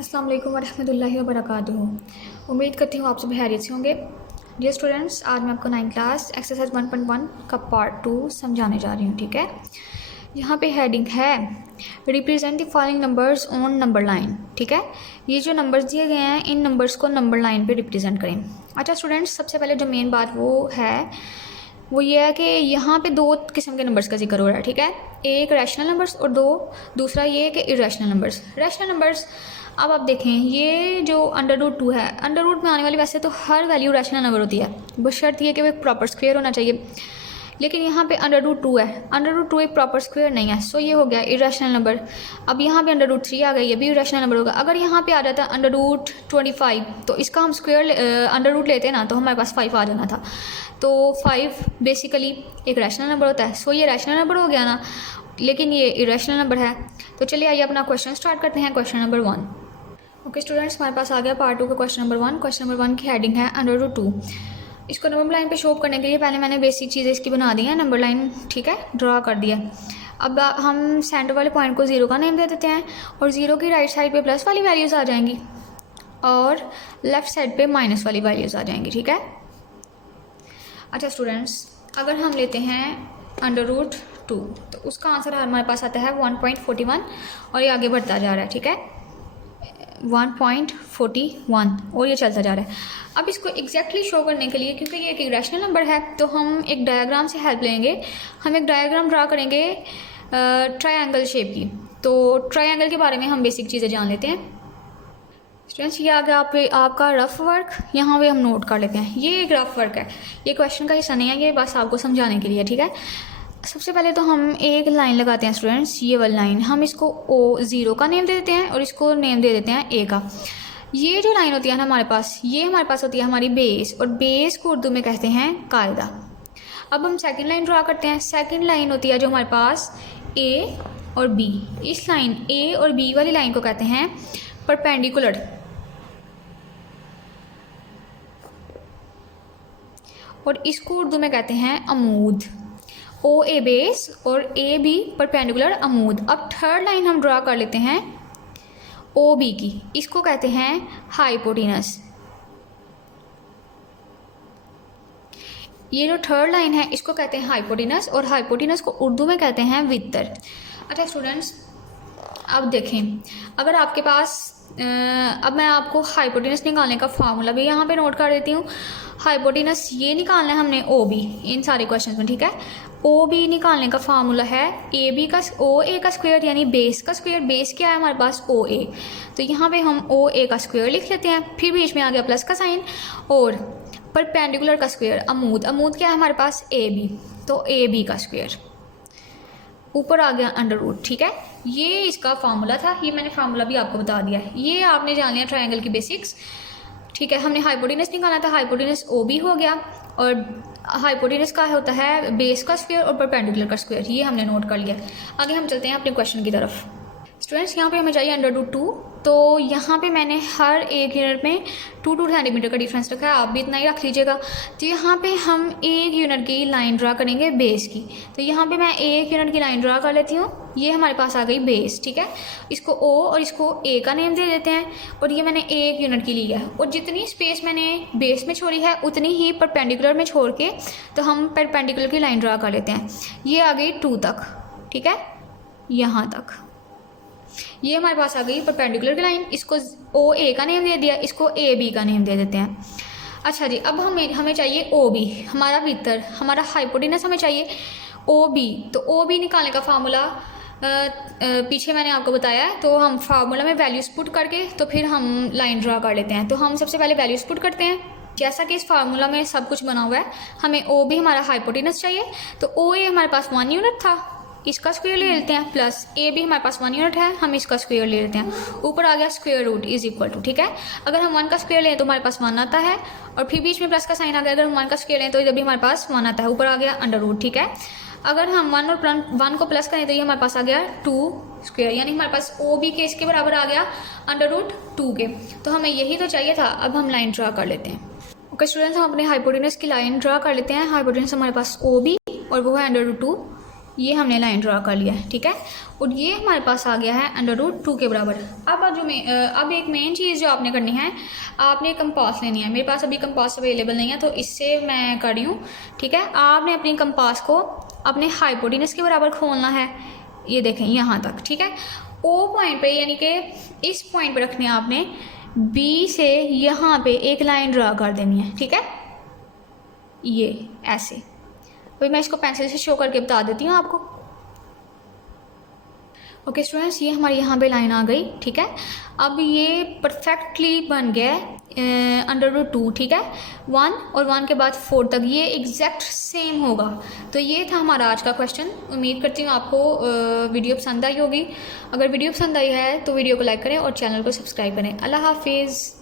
अस्सलाम वालेकुम वरहमतुल्लाहि वबरकातुहू। उम्मीद करती हूँ आप सब खैरियत से होंगे। डियर स्टूडेंट्स, आज मैं आपको 9th क्लास एक्सरसाइज 1.1 का पार्ट 2 समझाने जा रही हूँ। ठीक है, यहाँ पे हेडिंग है represent the following numbers on number line. ठीक है, ये जो नंबर्स दिए गए हैं इन नंबर्स को नंबर लाइन पे रिप्रेजेंट करें। अच्छा स्टूडेंट्स, सबसे पहले जो मेन बात वो ये है कि यहाँ पे दो किस्म के नंबर्स का जिक्र हो रहा है। ठीक है, एक रैशनल नंबर्स और दूसरा ये कि इरेशनल नंबर्स। रैशनल नंबर्स, अब आप देखें ये जो √2 है, √2 में आने वाली वैसे तो हर वैल्यू रैशनल नंबर होती है, बशर्त ये कि वो एक प्रॉपर स्क्वायर होना चाहिए। लेकिन यहाँ पे √2 है, √2 एक प्रॉपर स्क्वायर नहीं है, सो ये हो गया इरेशनल नंबर। अब यहाँ पे √3 आ गई, ये भी इरेशनल नंबर होगा। अगर यहाँ पे आ जाता है √25 तो इसका हम स्क्वायर √ लेते ना तो हमारे पास 5 आ जाना था। तो 5 बेसिकली एक रैशनल नंबर होता है, सो ये रैशनल नंबर हो गया ना, लेकिन ये इरेशनल नंबर है। तो चलिए आइए अपना क्वेश्चन स्टार्ट करते हैं। Question number 1। ओके स्टूडेंट्स, हमारे पास आ गया पार्ट 2 का क्वेश्चन नंबर 1। क्वेश्चन नंबर 1 की हेडिंग है √2। इसको नंबर लाइन पे शो करने के लिए पहले मैंने बेसिक चीज़ें इसकी बना दी हैं, नंबर लाइन ठीक है ड्रा कर दिया। अब हम सेंटर वाले पॉइंट को 0 का नेम दे देते हैं और 0 की राइट साइड पे प्लस वाली वैल्यूज़ आ जाएंगी और लेफ़्ट साइड पे माइनस वाली वैल्यूज़ आ जाएंगी। ठीक है, अच्छा स्टूडेंट्स, अगर हम लेते हैं √2 तो उसका आंसर हमारे पास आता है 1.41 और ये आगे बढ़ता जा रहा है। ठीक है, 1.41 और ये चलता जा रहा है। अब इसको एग्जैक्टली शो करने के लिए, क्योंकि ये एक इरेशनल नंबर है, तो हम एक डायग्राम से हेल्प लेंगे। हम एक डायग्राम ड्रा करेंगे ट्रायंगल शेप की। तो ट्रायंगल के बारे में हम बेसिक चीज़ें जान लेते हैं। स्टूडेंट्स, ये आ गया आपका रफ वर्क, यहाँ पे हम नोट कर लेते हैं। ये एक रफ वर्क है, ये क्वेश्चन का हिस्सा नहीं है, ये बस आपको समझाने के लिए। ठीक है, सबसे पहले तो हम एक लाइन लगाते हैं स्टूडेंट्स, ये वाली लाइन, हम इसको O0 का नेम दे देते हैं और इसको नेम दे देते हैं A का। ये जो लाइन होती है ना हमारे पास, ये हमारे पास होती है हमारी बेस, और बेस को उर्दू में कहते हैं कायदा। अब हम सेकंड लाइन ड्रा करते हैं। सेकंड लाइन होती है जो हमारे पास A और B। इस लाइन A और B वाली लाइन को कहते हैं परपेंडिकुलर, और इसको उर्दू में कहते हैं अमूद। OA बेस और AB परपेंडिकुलर अमूद। अब थर्ड लाइन हम ड्रा कर लेते हैं OB की, इसको कहते हैं हाइपोटेनस। ये जो थर्ड लाइन है इसको कहते हैं हाइपोटेनस, और हाइपोटेनस को उर्दू में कहते हैं वितर। अच्छा स्टूडेंट्स, अब देखें, अगर आपके पास अब मैं आपको हाइपोटेनस निकालने का फार्मूला भी यहाँ पे नोट कर देती हूँ। हाइपोटेनस ये निकालना है हमने OB इन सारे क्वेश्चन में। ठीक है, OB निकालने का फार्मूला है AB का OA का स्क्वायर यानी बेस का स्क्वायर। बेस क्या है हमारे पास OA, तो यहाँ पे हम OA का स्क्वायर लिख लेते हैं, फिर बीच में आ गया प्लस का साइन, और परपेंडिकुलर का स्क्वायर अमूद। अमूद क्या है हमारे पास AB, तो AB का स्क्वायर, ऊपर आ गया √। ठीक है, ये इसका फार्मूला था, ये मैंने फार्मूला भी आपको बता दिया है। ये आपने जान लिया ट्रायंगल की बेसिक्स। ठीक है, हमने हाइपोटेनस निकाला था, हाइपोटेनस OB हो गया, और हाइपोटेनस का होता है बेस का स्क्वायर और परपेंडिकुलर का स्क्वायर, ये हमने नोट कर लिया। आगे हम चलते हैं अपने क्वेश्चन की तरफ। स्टूडेंट्स, यहाँ पे हमें चाहिए √2, तो यहाँ पे मैंने हर एक यूनिट में 2 सेंटीमीटर का डिफरेंस रखा है, आप भी इतना ही रख लीजिएगा। तो यहाँ पे हम एक यूनिट की लाइन ड्रा करेंगे बेस की। तो यहाँ पे मैं एक यूनिट की लाइन ड्रा कर लेती हूँ, ये हमारे पास आ गई बेस। ठीक है, इसको O और इसको A का नेम दे देते हैं, और ये मैंने एक यूनिट की ली है, और जितनी स्पेस मैंने बेस में छोड़ी है उतनी ही परपेंडिकुलर में छोड़ के तो हम परपेंडिकुलर की लाइन ड्रा कर लेते हैं। ये आ गई 2 तक। ठीक है, यहाँ तक ये हमारे पास आ गई परपेंडिकुलर की लाइन, इसको OA का नेम दे दिया, इसको AB का नेम दे देते हैं। अच्छा जी, अब हमें चाहिए OB, हमारा वितर, हमारा हाइपोटेनस हमें चाहिए OB। तो OB निकालने का फार्मूला पीछे मैंने आपको बताया है, तो हम फार्मूला में वैल्यूज पुट करके तो फिर हम लाइन ड्रा कर लेते हैं। तो हम सबसे पहले वैल्यूज पुट करते हैं, जैसा कि इस फार्मूला में सब कुछ बना हुआ है। हमें OB हमारा हाइपोटेनस चाहिए, तो OA हमारे पास 1 यूनिट था, इसका स्क्वायर ले लेते हैं, प्लस AB हमारे पास 1 यूनिट है, हम इसका स्क्वायर ले लेते हैं, ऊपर आ गया square root is equal to. ठीक है, अगर हम 1 का स्क्वायर लें तो हमारे पास 1 आता है, और फिर बीच में प्लस का साइन आ गया। अगर हम 1 का स्क्वायर लें तो जब भी हमारे पास 1 आता है, ऊपर आ गया √। ठीक है, अगर हम 1 और 1 को प्लस करें तो ये हमारे पास आ गया 2 स्क्वायर, यानी हमारे पास OB के इसके बराबर आ गया √2 के। तो हमें यही तो चाहिए था। अब हम लाइन ड्रा कर लेते हैं। ओके स्टूडेंट्स, हम अपने हाइपोटेनस की लाइन ड्रा कर लेते हैं। हाइपोटेनस हमारे पास OB और वो है √2। ये हमने लाइन ड्रा कर लिया है, ठीक है। और ये हमारे पास आ गया है √2 के बराबर। अब एक मेन चीज़ जो आपने करनी है, आपने कंपास लेनी है। मेरे पास अभी कंपास अवेलेबल नहीं है तो इससे मैं कर रही हूँ, ठीक है। आपने अपनी कंपास को अपने हाइपोटेनस के बराबर खोलना है, ये देखें यहाँ तक, ठीक है। ओ पॉइंट पे यानी कि इस पॉइंट पे रखने आपने बी से यहाँ पे एक लाइन ड्रा कर देनी है, ठीक है, ये ऐसे। अभी मैं इसको पेंसिल से शो करके बता देती हूँ आपको। ओके स्टूडेंट्स, ये हमारी यहाँ पे लाइन आ गई, ठीक है। अब ये परफेक्टली बन गया √2, ठीक है। 1 और 1 के बाद 4 तक ये एग्जैक्ट सेम होगा। तो ये था हमारा आज का क्वेश्चन। उम्मीद करती हूँ आपको वीडियो पसंद आई होगी। अगर वीडियो पसंद आई है तो वीडियो को लाइक करें और चैनल को सब्सक्राइब करें। अल्लाह हाफिज़।